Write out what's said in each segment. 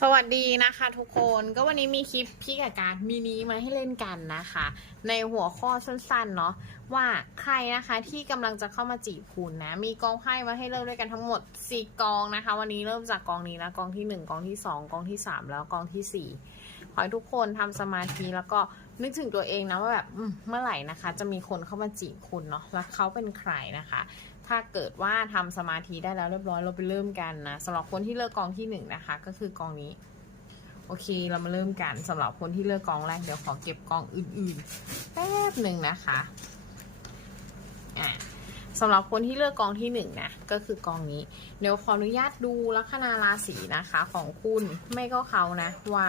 สวัสดีนะคะทุกคนก็วันนี้มีคลิปพี่กับการมินิมาให้เล่นกันนะคะ ในหัวข้อสั้นๆเนาะว่าใครนะคะที่กำลังจะเข้ามาจีบคุณนะ มีกองไพ่มาให้เลือกด้วยกันทั้งหมด 4 กองนะคะ วันนี้เริ่มจากกองนี้นะกองที่ 1 กองที่ 2 กองที่ 3 แล้วกองทีสี่4 ขอให้ทุกคนทำสมาธิแล้วก็นึกถึงตัวเองนะว่าแบบเมื่อไหร่นะคะ จะมีคนเข้ามาจีบคุณเนาะแล้วเขาเป็นใครนะคะ ถ้าเกิดว่าทำสมาธิได้แล้วเรียบร้อยเราไปเริ่มกันนะสำหรับคนที่เลือกกองที่หนึ่งนะคะ ก็คือกองนี้ โอเคเรามาเริ่มกันสำหรับคนที่เลือกกองแรกเดี๋ยวขอเก็บกองอื่นๆ แป๊บหนึ่งนะคะอะสำหรับคนที่เลือกกองที่หนึ่งนะก็คือกองนี้ เดี๋ยวขออนุญาตดูลัคนาราศีนะคะ ของคุณไม่ก็เขานะว่า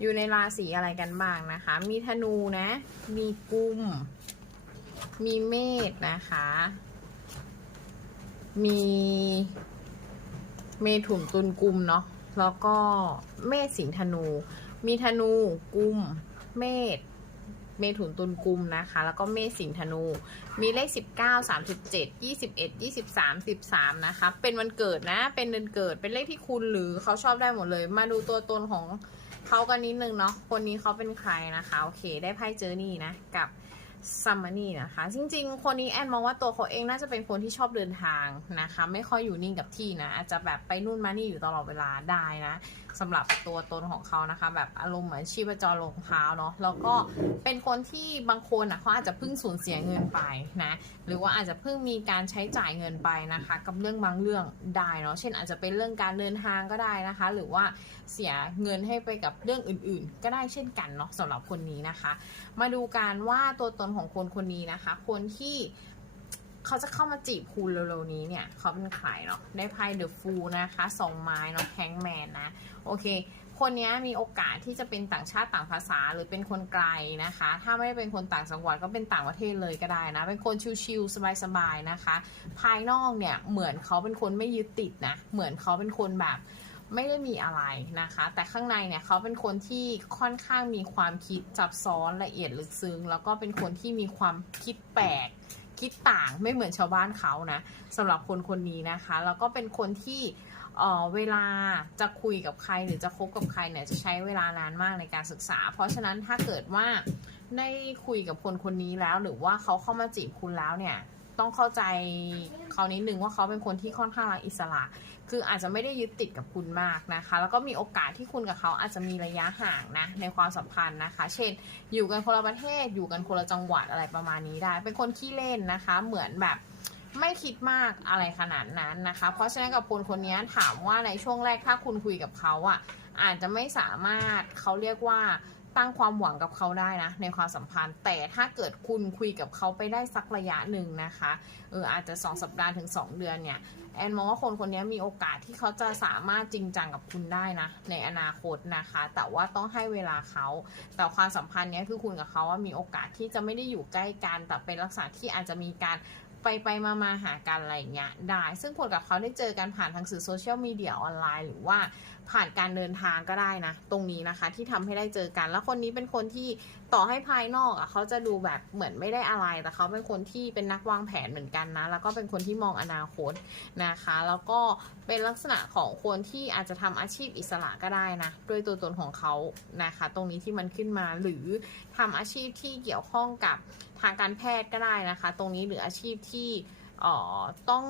อยู่ในราศีอะไรกันบ้างนะคะ มีธนูนะ มีกุม มีเมษนะคะ มีเมถุนตุลกุมเนาะแล้วก็เมษสิงห์ธนู มีธนูกุม เมษเมถุนตุลกุมนะคะ แล้วก็เมษสิงห์ธนู มีเลข 19 37 21 23 13นะคะ เป็นวันเกิดนะ เป็นเดือนเกิด เป็นเลขที่คุณหรือเขาชอบได้หมดเลย มาดูตัวตนของเขากันนิดนึงเนาะ คนนี้เขาเป็นใครนะคะ โอเค ได้ไพ่เจอนี่นะ กับ ซัมมานี่นะคะ จริงๆ คนนี้แอนมองว่าตัวเขาเองน่าจะเป็นคนที่ชอบเดินทางนะคะ ไม่ค่อยอยู่นิ่งกับที่นะ อาจจะแบบไปนู่นมานี่อยู่ตลอดเวลาได้นะสำหรับตัวตนของเขานะคะ แบบอารมณ์เหมือนชีพจรลงเท้าเนาะแล้วก็เป็นคนที่บางคนอะเขาอาจจะเพิ่งสูญเสียเงินไปนะหรือว่าอาจจะเพิ่งมีการใช้จ่ายเงินไปนะคะ กับเรื่องบางเรื่องได้เนาะเช่นอาจจะเป็นเรื่องการเดินทางก็ได้นะคะ หรือว่าเสียเงินให้ไปกับเรื่องอื่น ๆ ก็ได้เช่นกันเนาะสำหรับคนนี้นะคะ มาดูการว่าตัวตนของคนคนนี้นะคะ คนที่ เขาจะเข้ามาจีบคุณเร็วๆนี้เนี่ยเขาเป็นใครเนาะได้ไพ่เดอะฟูนะคะสองไม้เนาะแฮงแมนนะ โอเค คนนี้มีโอกาสที่จะเป็นต่างชาติต่างภาษาหรือเป็นคนไกลนะคะ ถ้าไม่ได้เป็นคนต่างจังหวัดก็เป็นต่างประเทศเลยก็ได้นะ เป็นคนชิลๆสบายๆนะคะ ภายนอกเนี่ยเหมือนเขาเป็นคนไม่ยึดติดนะ เหมือนเขาเป็นคนแบบไม่ได้มีอะไรนะคะ แต่ข้างในเนี่ยเขาเป็นคนที่ค่อนข้างมีความคิดซับซ้อนละเอียดลึกซึ้งแล้วก็เป็นคนที่มีความคิดแปลก คิดต่างไม่เหมือนชาวบ้านเขานะสำหรับคนคนนี้นะคะ แล้วก็เป็นคนที่เออเวลาจะคุยกับใครหรือจะคบกับใครเนี่ยจะใช้เวลานานมากในการศึกษา เพราะฉะนั้นถ้าเกิดว่าได้คุยกับคนคนนี้แล้วหรือว่าเขาเข้ามาจีบคุณแล้วเนี่ย ต้องเข้าใจเขานิดนึงว่าเขาเป็นคนที่ค่อนข้างรักอิสระ คืออาจจะไม่ได้ยึดติดกับคุณมากนะคะ แล้วก็มีโอกาสที่คุณกับเขาอาจจะมีระยะห่างนะในความสัมพันธ์นะคะ เช่น อยู่กันคนละประเทศ อยู่กันคนละจังหวัดอะไรประมาณนี้ได้ เป็นคนขี้เล่นนะคะ เหมือนแบบไม่คิดมากอะไรขนาดนั้นนะคะ เพราะฉะนั้นกับคนคนนี้ถามว่าในช่วงแรกถ้าคุณคุยกับเขาอะอาจจะไม่สามารถเขาเรียกว่า ตั้งความหวังกับเขาได้นะ ในความสัมพันธ์ แต่ถ้าเกิดคุณคุยกับเขาไปได้สักระยะหนึ่งนะคะเอออาจจะ 2 สัปดาห์ถึง 2 เดือนเนี่ยแอนมองว่าคนคนนี้มีโอกาสที่เขาจะสามารถจริงจังกับคุณได้นะ ในอนาคตนะคะ แต่ว่าต้องให้เวลาเขาแต่ความสัมพันธ์เนี้ยคือคุณกับเขาว่ามีโอกาสที่จะไม่ได้อยู่ใกล้กันแต่เป็นลักษณะที่อาจจะมีการไปไปมามาหากันอะไรอย่างเงี้ยได้ ซึ่งคุณกับเขาได้เจอกันผ่านทางสื่อโซเชียลมีเดียออนไลน์หรือว่าผ่านการเดินทางก็ได้นะ ตรงนี้นะคะที่ทำให้ได้เจอกัน แล้วคนนี้เป็นคนที่ต่อให้ภายนอกอะเขาจะดูแบบเหมือนไม่ได้อะไร แต่เขาเป็นคนที่เป็นนักวางแผนเหมือนกันนะ แล้วก็เป็นคนที่มองอนาคตนะคะ แล้วก็เป็นลักษณะของคนที่อาจจะทำอาชีพอิสระก็ได้นะด้วยตัวตนของเขานะคะ ตรงนี้ที่มันขึ้นมาหรือทำอาชีพที่เกี่ยวข้องกับทางการแพทย์ก็ได้นะคะ ตรงนี้หรืออาชีพที่อ่อต้อง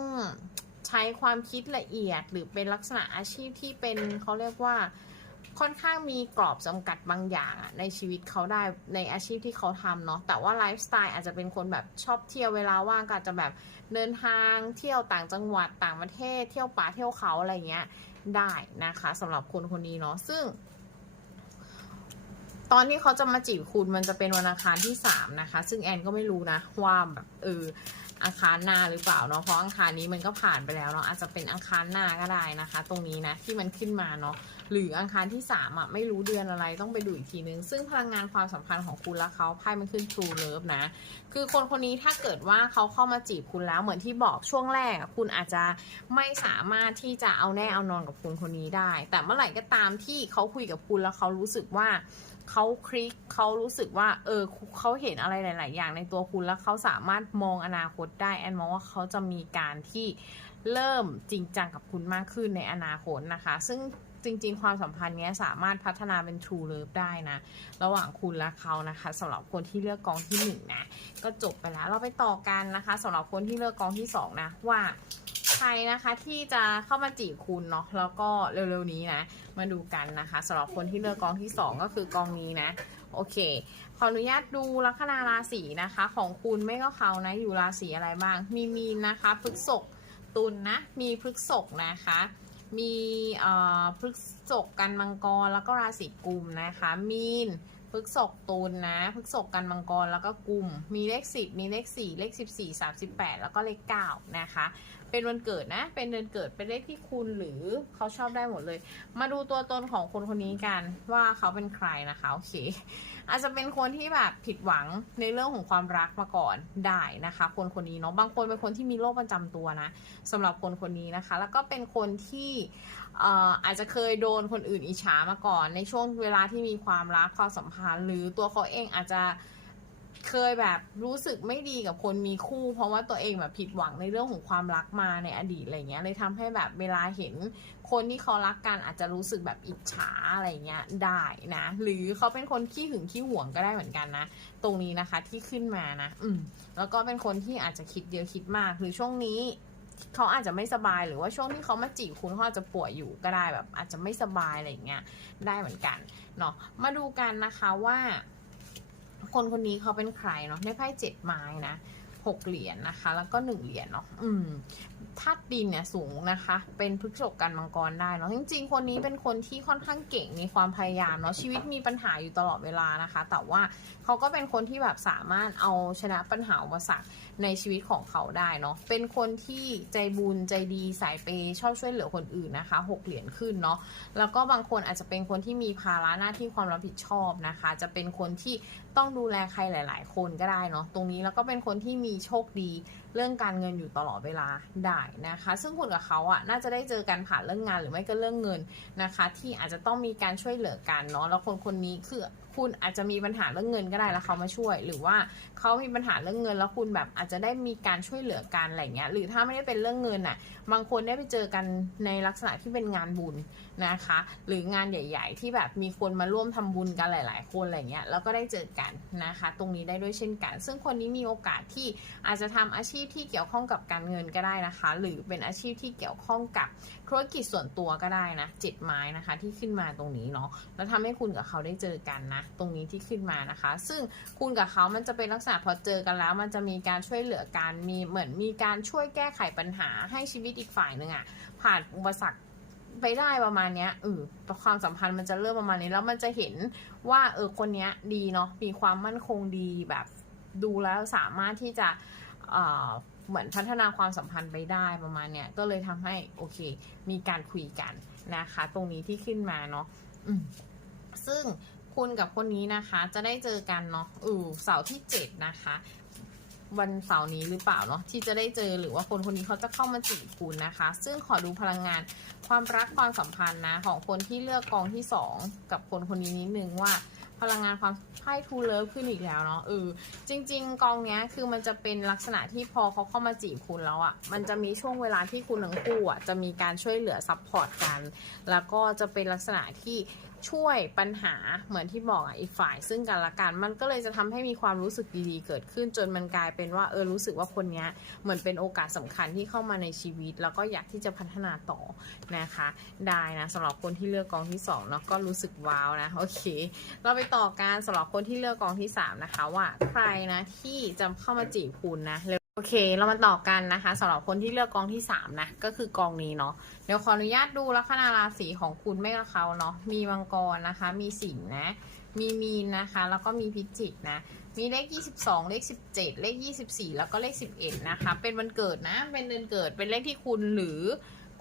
ใช้ความคิดละเอียด หรือเป็นลักษณะอาชีพที่เป็นเขาเรียกว่าค่อนข้างมีกรอบจำกัดบางอย่างในชีวิตเขาได้ในอาชีพที่เขาทำเนาะแต่ว่าไลฟ์สไตล์อาจจะเป็นคนแบบชอบเที่ยวเวลาว่างก็อาจจะแบบเดินทางเที่ยวต่างจังหวัดต่างประเทศ เที่ยวป่าเที่ยวเขาอะไรเงี้ยได้นะคะสำหรับคนคนนี้เนาะซึ่ง ตอนที่เขาจะมาจีบคุณมันจะเป็นวันอังคารที่สามนะคะ ซึ่งแอนก็ไม่รู้นะว่าแบบเออ อังคารหน้าหรือเปล่าเนาะเพราะอังคารนี้มันก็ผ่านไปแล้วเนาะอาจจะเป็นอังคารหน้าก็ได้นะคะ ตรงนี้นะที่มันขึ้นมาเนาะ หรืออังคารที่สามอะไม่รู้เดือนอะไรต้องไปดูอีกทีนึง ซึ่งพลังงานความสัมพันธ์ของคุณและเขาไพ่มันขึ้น True Love นะ คือคนคนนี้ถ้าเกิดว่าเขาเข้ามาจีบคุณแล้วเหมือนที่บอกช่วงแรกคุณอาจจะไม่สามารถที่จะเอาแน่เอานอนกับคุณคนนี้ได้ แต่เมื่อไหร่ก็ตามที่เขาคุยกับคุณแล้วเขารู้สึกว่าเขาคลิกเขารู้สึกว่า เออเขาเห็นอะไรหลาย ๆ อย่างในตัวคุณแล้วเขาสามารถมองอนาคตได้แอนมองว่าเขาจะมีการที่เริ่มจริงจังกับคุณมากขึ้นในอนาคตนะคะ ซึ่ง จริง ๆ ความสัมพันธ์เนี้ยสามารถพัฒนาเป็น true love ได้นะ ระหว่างคุณและเขานะคะสำหรับคนที่เลือกกองที่หนึ่งนะก็จบไปแล้วเราไปต่อกันนะคะสำหรับคนที่เลือกกองที่สองนะว่าใครนะคะที่จะเข้ามาจีบคุณเนาะแล้วก็เร็วๆนี้นะ มาดูกันนะคะสำหรับคนที่เลือกกองที่สองก็คือกองนี้นะ โอเค ขออนุญาตดูลัคนาราศีนะคะ ของคุณไม่ก็เขานะ อยู่ราศีอะไรบ้าง มีมีนนะคะพฤกษกตุลนะมีพฤกษกนะคะ มีพฤกษกกันมังกรแล้วก็ราศีกุมนะคะ มีน พฤกษกตุลนะพฤกษกกันมังกรแล้วก็กลุ่ม มีเลขสิบมีเลขสี่เลขสิบสี่สามสิบแปดแล้วก็เลขเก้านะคะ เป็นวันเกิดนะ เป็นเดือนเกิดเป็นเลขที่คุณหรือเขาชอบได้หมดเลย มาดูตัวตนของคนคนนี้กันว่าเขาเป็นใครนะคะโอเคอาจจะเป็นคนที่แบบผิดหวังในเรื่องของความรักมาก่อนได้นะคะ คนคนนี้เนาะบางคนเป็นคนที่มีโรคประจำตัวนะสำหรับคนคนนี้นะคะ แล้วก็เป็นคนที่ เอ่ออาจจะเคยโดนคนอื่นอิจฉามาก่อน ในช่วงเวลาที่มีความรักความสัมพันธ์ หรือตัวเขาเองอาจจะเคยแบบรู้สึกไม่ดีกับคนมีคู่ เพราะว่าตัวเองแบบผิดหวังในเรื่องของความรักมาในอดีตอะไรเงี้ยเลยทำให้แบบเวลาเห็นคนที่เขารักกันอาจจะรู้สึกแบบอิจฉาอะไรเงี้ยได้นะ หรือเขาเป็นคนขี้หึงขี้หวงก็ได้เหมือนกันนะ ตรงนี้นะคะที่ขึ้นมานะ อืมแล้วก็เป็นคนที่อาจจะคิดเยอะคิดมาก หรือช่วงนี้ เขาอาจจะไม่สบายหรือว่าช่วงที่เขามาจีบคุณเขาอาจจะป่วยอยู่ก็ได้แบบ อาจจะไม่สบายอะไรอย่างเงี้ยได้เหมือนกันเนาะมาดูกันนะคะว่า คนคนนี้เขาเป็นใครเนาะได้ไพ่เจ็ดไม้นะหกเหรียญนะคะ แล้วก็หนึ่งเหรียญเนาะอืม ธาตุดินเนี่ยสูงนะคะ เป็นพฤกษกกันมังกรได้เนาะจริง ๆ คนนี้เป็นคนที่ค่อนข้างเก่งมีความพยายามเนาะชีวิตมีปัญหาอยู่ตลอดเวลานะคะ แต่ว่าเขาก็เป็นคนที่แบบสามารถเอาชนะปัญหาอุปสรรคในชีวิตของเขาได้เนาะเป็นคนที่ใจบุญใจดีสายเปย์ชอบช่วยเหลือคนอื่นนะคะหกเหรียญขึ้นเนาะแล้วก็บางคนอาจจะเป็นคนที่มีภาระหน้าที่ความรับผิดชอบนะคะ จะเป็นคนที่ ต้องดูแลใครหลาย ๆ คนก็ได้เนาะตรงนี้แล้วก็เป็นคนที่มีโชคดีเรื่องการเงินอยู่ตลอดเวลาได้นะคะ ซึ่งคุณกับเขาอะน่าจะได้เจอกันผ่านเรื่องงานหรือไม่ก็เรื่องเงินนะคะ ที่อาจจะต้องมีการช่วยเหลือกันเนาะแล้วคนคนนี้คือ คุณอาจจะมีปัญหาเรื่องเงินก็ได้แล้วเขามาช่วย หรือว่าเขามีปัญหาเรื่องเงินแล้วคุณแบบอาจจะได้มีการช่วยเหลือกันอะไรเงี้ยหรือถ้าไม่ได้เป็นเรื่องเงินอะบางคนได้ไปเจอกันในลักษณะที่เป็นงานบุญนะคะ หรืองานใหญ่ ๆ ที่แบบมีคนมาร่วมทำบุญกันหลาย ๆ คนอะไรเงี้ยแล้วก็ได้เจอกันนะคะ ตรงนี้ได้ด้วยเช่นกัน ซึ่งคนนี้มีโอกาสที่อาจจะทำอาชีพที่เกี่ยวข้องกับการเงินก็ได้นะคะ หรือเป็นอาชีพที่เกี่ยวข้องกับ ธุรกิจส่วนตัวก็ได้นะเจ็ดไม้นะคะ ที่ขึ้นมาตรงนี้เนาะแล้วทำให้คุณกับเขาได้เจอกันนะ ตรงนี้ที่ขึ้นมานะคะ ซึ่งคุณกับเขามันจะเป็นลักษณะพอเจอกันแล้ว มันจะมีการช่วยเหลือกันมีเหมือนมีการช่วยแก้ไขปัญหาให้ชีวิตอีกฝ่ายหนึ่งอะผ่านอุปสรรคไปได้ประมาณเนี้ยเออต่ความสัมพันธ์มันจะเริ่มประมาณนี้แล้วมันจะเห็นว่าเออคนเนี้ยดีเนาะมีความมั่นคงดีแบบดูแล้วสามารถที่จะ เหมือนพัฒนาความสัมพันธ์ไปได้ประมาณเนี้ยก็เลยทำให้โอเค มีการคุยกันนะคะ ตรงนี้ที่ขึ้นมาเนาะซึ่งคุณกับคนนี้นะคะ จะได้เจอกันเนาะเออเสาร์ที่เจ็ดนะคะ วันเสาร์นี้หรือเปล่าเนาะที่จะได้เจอหรือว่าคนคนนี้เขาจะเข้ามาจีบคุณนะคะ ซึ่งขอดูพลังงานความรักความสัมพันธ์นะ ของคนที่เลือกกองที่สองกับคนคนนี้นิดนึงว่า พลังงานความไพ่ทูเลิฟขึ้นอีกแล้วเนาะเออจริง ๆ กองเนี้ยคือมันจะเป็นลักษณะที่พอเขาเข้ามาจีบคุณแล้วอะ่ะมันจะมีช่วงเวลาที่คุณทั้งคู่อะ่ะจะมีการช่วยเหลือซัพพอร์ตกัน แล้วก็จะเป็นลักษณะที่ ช่วยปัญหาเหมือนที่บอกอะอีกฝ่ายซึ่งกันและกันมันก็เลยจะทำให้มีความรู้สึกดีๆเกิดขึ้นจนมันกลายเป็นว่าเออรู้สึกว่าคนนี้เหมือนเป็นโอกาสสำคัญที่เข้ามาในชีวิต แล้วก็อยากที่จะพัฒนาต่อนะคะ ได้นะสำหรับคนที่เลือกกองที่สองเนาะก็รู้สึกว้าวนะโอเค เราไปต่อการสำหรับคนที่เลือกกองที่สามนะคะว่าใครนะที่จะเข้ามาจีบคุณนะ โอเค เรามาต่อกันนะคะสำหรับคนที่เลือกกองที่สามนะ ก็คือกองนี้เนาะเดี๋ยวขออนุญาตดูลัคนาราศีของคุณไม่กับเขาเนาะมีมังกรนะคะ มีสิงห์นะ มีมีนนะคะ แล้วก็มีพิจิกนะ มีเลข 22 เลข 17 เลข 24 แล้วก็เลข 11 นะคะ เป็นวันเกิดนะ เป็นเดือนเกิดเป็นเลขที่คุณหรือ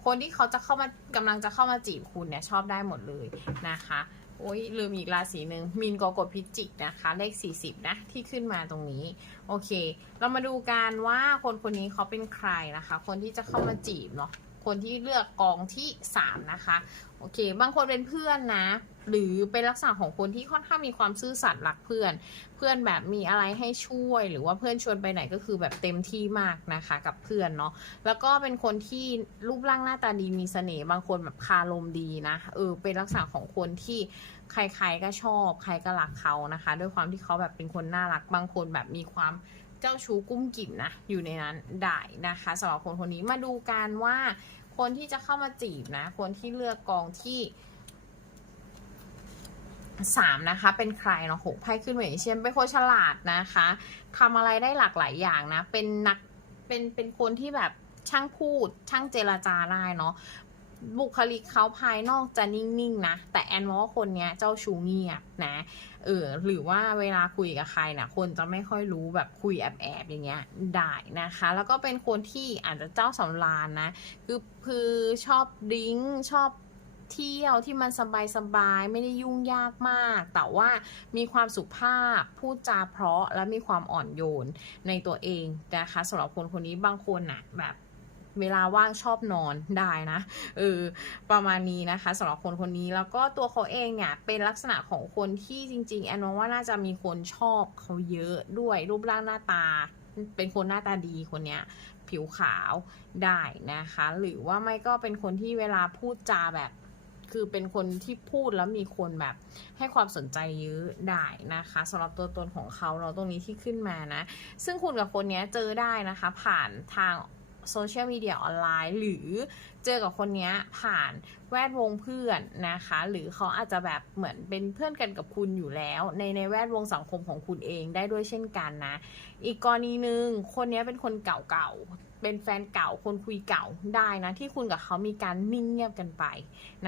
คนที่เขาจะเข้ามากำลังจะเข้ามาจีบคุณเนี่ยชอบได้หมดเลยนะคะ โอ้ยลืมอีกราศีหนึ่งมีนกกฎพิจิกนะคะ เลข 40 นะ ที่ขึ้นมาตรงนี้ โอเค เรามาดูกันว่าคนคนนี้เขาเป็นใครนะคะ คนที่จะเข้ามาจีบเนาะ คนที่เลือกกองที่ 3 นะคะ โอเค บางคนเป็นเพื่อนนะ หรือเป็นลักษณะของคนที่ค่อนข้างมีความซื่อสัตย์รักเพื่อน เพื่อนแบบมีอะไรให้ช่วย หรือว่าเพื่อนชวนไปไหนก็คือแบบเต็มที่มากนะคะ กับเพื่อนเนาะ แล้วก็เป็นคนที่รูปร่างหน้าตาดีมีเสน่ห์ บางคนแบบคารมดีนะ เออ เป็นลักษณะของคนที่ใครๆก็ชอบ ใครก็รักเขานะคะ ด้วยความที่เขาแบบเป็นคนน่ารัก บางคนแบบมีความ เจ้าชู้กุ้มกิ่มนะอยู่ในนั้นได้นะคะสำหรับคนคนนี้มาดูกันว่าคนที่จะเข้ามาจีบนะคนที่เลือกกองที่สามนะคะ เป็นใครเนาะหกไพ่ขึ้นมาอย่างเช่นเป็นคนฉลาดนะคะทำอะไรได้หลากหลายอย่างนะ เป็นนักเป็นเป็นคนที่แบบช่างพูดช่างเจรจาได้เนาะ บุคลิกเขาภายนอกจะนิ่งๆนะ แต่แอนมองว่าคนเนี้ยเจ้าชูเงียบนะ เออ หรือว่าเวลาคุยกับใครนะคนจะไม่ค่อยรู้แบบคุยแอบๆอย่างเงี้ยได้นะคะ แล้วก็เป็นคนที่อาจจะเจ้าสำราญนะ คือคือชอบดิ้งชอบเที่ยวที่มันสบายๆไม่ได้ยุ่งยากมาก แต่ว่ามีความสุภาพพูดจาเพราะและมีความอ่อนโยนในตัวเองนะคะสำหรับคนคนนี้บางคนน่ะแบบ เวลาว่างชอบนอนได้นะเออประมาณนี้นะคะสำหรับคนคนนี้แล้วก็ตัวเขาเองเนี่ยเป็นลักษณะของคนที่จริงๆแอนมองว่าน่าจะมีคนชอบเขาเยอะด้วยรูปร่างหน้าตา เป็นคนหน้าตาดีคนเนี้ยผิวขาวได้นะคะ หรือว่าไม่ก็เป็นคนที่เวลาพูดจาแบบคือเป็นคนที่พูดแล้วมีคนแบบให้ความสนใจเยอะได้นะคะสำหรับตัวตนของเขาเราตรงนี้ที่ขึ้นมานะ ซึ่งคุณกับคนเนี้ยเจอได้นะคะ ผ่านทาง โซเชียลมีเดียออนไลน์ หรือเจอกับคนนี้ผ่านแวดวงเพื่อนนะคะ หรือเขาอาจจะแบบเหมือนเป็นเพื่อนกันกับคุณอยู่แล้ว ในในแวดวงสังคมของคุณเองได้ด้วยเช่นกันนะ อีกกรณีหนึ่งคนนี้เป็นคนเก่าๆ เป็นแฟนเก่าคนคุยเก่าได้นะที่คุณกับเขามีการนิ่งเงียบกันไป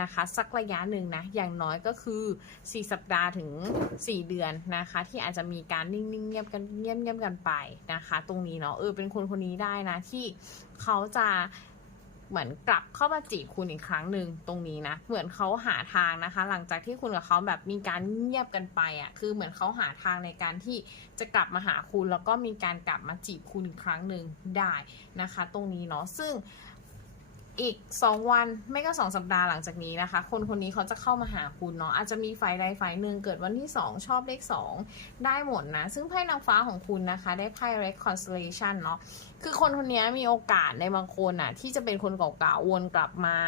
นะคะ สักระยะหนึ่งนะอย่างน้อยก็คือ 4 สัปดาห์ถึง 4 เดือนนะคะ ที่อาจจะมีการนิ่งๆเงียบกันเงียบเงียบกันไปนะคะ ตรงนี้เนาะเออเป็นคนคนนี้ได้นะที่เขาจะ เหมือนกลับเข้ามาจีบคุณอีกครั้งหนึ่งตรงนี้นะ เหมือนเขาหาทางนะคะ หลังจากที่คุณกับเขาแบบมีการเงียบกันไปอะ่ะคือเหมือนเขาหาทางในการที่จะกลับมาหาคุณ แล้วก็มีการกลับมาจีบคุณอีกครั้งหนึ่งได้นะคะ ตรงนี้เนาะซึ่ง อีก 2 วันไม่ก็ 2 สัปดาห์หลังจากนี้นะคะ คนคนนี้เขาจะเข้ามาหาคุณเนาะอาจจะมีฝ่ายใดฝ่ายหนึ่งเกิดวันที่ 2 ชอบเลข 2 ได้หมดนะ ซึ่งไพ่นางฟ้าของคุณนะคะ ได้ไพ่ reconciliation เนาะคือคนคนนี้มีโอกาสในบางคนอะที่จะเป็นคนเก่าๆวนกลับมา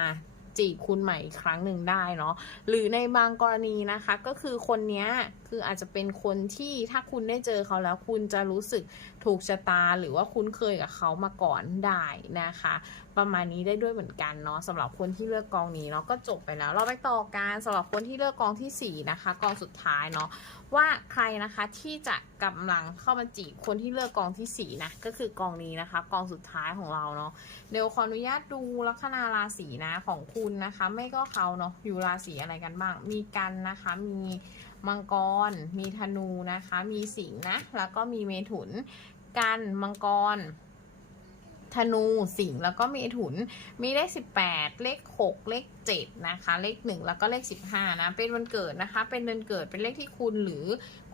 จีบคุณใหม่อีกครั้งหนึ่งได้เนาะหรือในบางกรณีนะคะก็คือคนเนี้ยคืออาจจะเป็นคนที่ถ้าคุณได้เจอเขาแล้วคุณจะรู้สึก ถูกชะตาหรือว่าคุ้นเคยกับเขามาก่อนได้นะคะ ประมาณนี้ได้ด้วยเหมือนกันเนาะสำหรับคนที่เลือกกองนี้เนาะก็จบไปแล้ว เราไปต่อการสำหรับคนที่เลือกกองทีสี่ 4 นะคะ กองสุดท้ายเนาะว่าใครนะคะที่จะกำลังเข้ามาจีบคนที่เลือกกองที่สี่นะก็คือกองนี้นะคะ กองสุดท้ายของเราเนาะเดี๋ยวขออนุญาตดูลัคนาราศีนะของคุณนะคะ ไม่ก็เขาเนาะอยู่ราศีอะไรกันบ้าง มีกันนะคะมีมังกร มีธนูนะคะ มีสิงห์นะ แล้วก็มีเมถุน กันมังกร ธนูสิงห์แล้วก็เมถุน มีเลข 18 เลข 6 เลข 7 นะคะ เลข 1 แล้วก็เลข 15 นะ เป็นวันเกิดนะคะ เป็นเดือนเกิดเป็นเลขที่คุณหรือ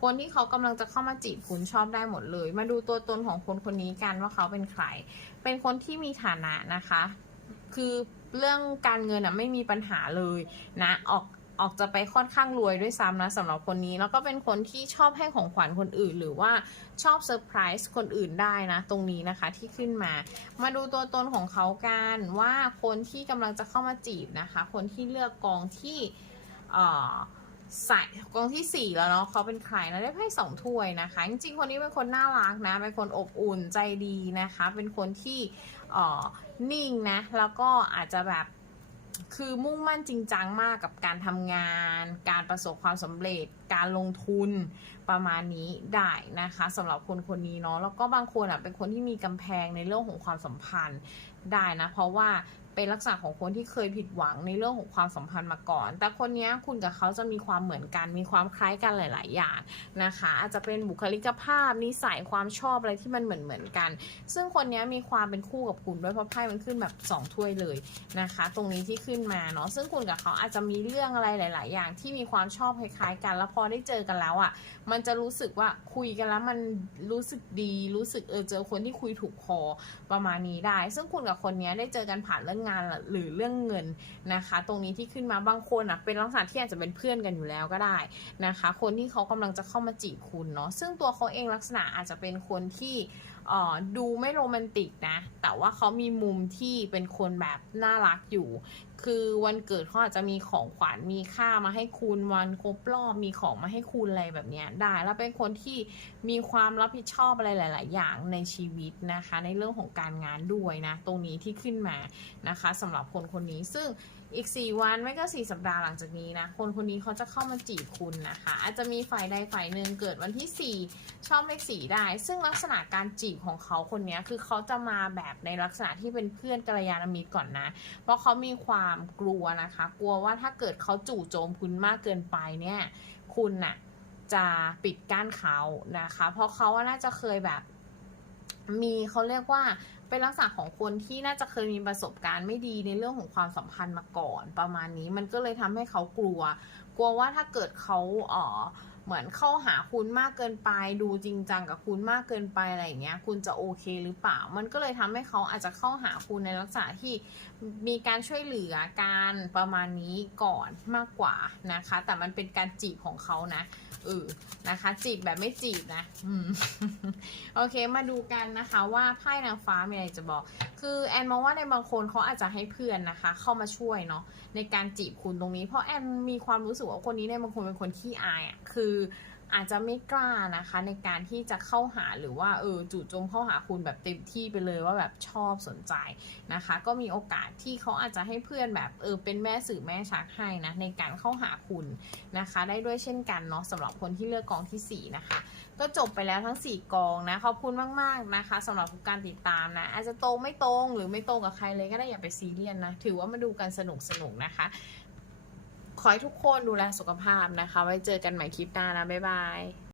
คนที่เขากำลังจะเข้ามาจีบคุณชอบได้หมดเลย มาดูตัวตนของคนคนนี้กันว่าเขาเป็นใคร เป็นคนที่มีฐานะนะคะ คือเรื่องการเงินอะไม่มีปัญหาเลยนะออก ออกจะไปค่อนข้างรวยด้วยซ้ำนะสำหรับคนนี้ แล้วก็เป็นคนที่ชอบให้ของขวัญคนอื่น หรือว่าชอบเซอร์ไพรส์คนอื่นได้นะ ตรงนี้นะคะที่ขึ้นมา มาดูตัวตนของเขากันว่าคนที่กำลังจะเข้ามาจีบนะคะ คนที่เลือกกองที่เอ่อใส่กองที่สี่แล้วเนาะเขาเป็นใครนะได้ไพ่สองถ้วยนะคะ จริงๆ คนนี้เป็นคนน่ารักนะ เป็นคนอบอุ่นใจดีนะคะ เป็นคนที่เอ่อนิ่งนะ แล้วก็อาจจะแบบ คือมุ่งมั่นจริงจังมากกับการทำงาน การประสบความสำเร็จ การลงทุนประมาณนี้ได้นะคะสำหรับคนคนนี้เนาะแล้วก็บางคนอะเป็นคนที่มีกำแพงในเรื่องของความสัมพันธ์ได้นะ เพราะว่า เป็นลักษณะของคนที่เคยผิดหวังในเรื่องของความสัมพันธ์มาก่อน แต่คนนี้คุณกับเขาจะมีความเหมือนกัน มีความคล้ายกันหลาย ๆ อย่างนะคะ อาจจะเป็นบุคลิกภาพ นิสัย ความชอบอะไรที่มันเหมือนเหมือนๆกัน ซึ่งคนนี้มีความเป็นคู่กับคุณด้วยเพราะไพ่มันขึ้นแบบสองถ้วยเลยนะคะ ตรงนี้ที่ขึ้นมาเนาะ ซึ่งคุณกับเขาอาจจะมีเรื่องอะไรหลาย ๆ อย่าง ที่มีความชอบคล้ายๆ กัน แล้วพอได้เจอกันแล้วอะ มันจะรู้สึกว่าคุยกันแล้วมันรู้สึกดี รู้สึกเออเจอคนที่คุยถูกคอประมาณนี้ได้ ซึ่งคุณกับคนนี้ได้เจอกันผ่านเรื่องงานหรือเรื่องเงินนะคะ ตรงนี้ที่ขึ้นมาบางคนอะเป็นลักษณะที่อาจจะเป็นเพื่อนกันอยู่แล้วก็ได้นะคะ คนที่เขากำลังจะเข้ามาจีบคุณเนาะซึ่งตัวเขาเองลักษณะอาจจะเป็นคนที่ ดูไม่โรแมนติกนะ แต่ว่าเขามีมุมที่เป็นคนแบบน่ารักอยู่ คือวันเกิดเขาอาจจะมีของขวัญมีค่ามาให้คุณวันครบรอบมีของมาให้คุณอะไรแบบนี้ได้แล้วเป็นคนที่มีความรับผิดชอบอะไรหลาย ๆ อย่างในชีวิตนะคะ ในเรื่องของการงานด้วยนะ ตรงนี้ที่ขึ้นมานะคะสำหรับคนคนนี้ซึ่ง อีก 4 วันไม่ก็ 4 สัปดาห์หลังจากนี้นะ คนคนนี้เขาจะเข้ามาจีบคุณนะคะ อาจจะมีฝ่ายใดฝ่ายหนึ่งเกิดวันที่ 4 ชอบเลขสี่ได้ ซึ่งลักษณะการจีบของเขาคนนี้คือเขาจะมาแบบในลักษณะที่เป็นเพื่อนกัลยาณมิตรก่อนนะ เพราะเขามีความกลัวนะคะ กลัวว่าถ้าเกิดเขาจู่โจมคุณมากเกินไปเนี่ย คุณน่ะจะปิดกั้นเขานะคะ เพราะเขาน่าจะเคยแบบมีเขาเรียกว่า เป็นลักษณะของคนที่น่าจะเคยมีประสบการณ์ไม่ดีในเรื่องของความสัมพันธ์มาก่อน ประมาณนี้มันก็เลยทำให้เขากลัว กลัวว่าถ้าเกิดเขาเออเหมือนเข้าหาคุณมากเกินไป ดูจริงจังกับคุณมากเกินไปอะไรอย่างเงี้ย คุณจะโอเคหรือเปล่า มันก็เลยทำให้เขาอาจจะเข้าหาคุณในลักษณะที่มีการช่วยเหลือการประมาณนี้ก่อนมากกว่านะคะ แต่มันเป็นการจีบของเขานะเออนะคะ จีบแบบไม่จีบนะอืมโอเคมาดูกันนะคะว่าไพ่นางฟ้ามีอะไรจะบอก คือแอนมองว่าในบางคนเขาอาจจะให้เพื่อนนะคะ เข้ามาช่วยเนาะในการจีบคุณตรงนี้ เพราะแอนมีความรู้สึกว่าคนนี้ในบางคนเป็นคนขี้อายอะ่ะคืออาจจะไม่กล้านะคะในการที่จะเข้าหาหรือว่าเออจู่โจมเข้าหาคุณแบบเต็มที่ไปเลยว่าแบบชอบสนใจนะคะ ก็มีโอกาสที่เขาอาจจะให้เพื่อนแบบเออเป็นแม่สื่อแม่ชักให้นะในการเข้าหาคุณนะคะ ได้ด้วยเช่นกันเนาะสำหรับคนที่เลือกกองที่สี่นะคะ ก็จบไปแล้วทั้ง 4 กองนะขอบคุณมากๆนะคะสำหรับทุกการติดตามนะอาจจะตรงไม่ตรงหรือไม่ตรงกับใครเลยก็ได้อย่าไปซีเรียสนะถือว่ามาดูกันสนุกสนุกๆนะคะ ขอให้ทุกคนดูแลสุขภาพนะคะ ไว้เจอกันใหม่คลิปหน้านะ บ๊ายบาย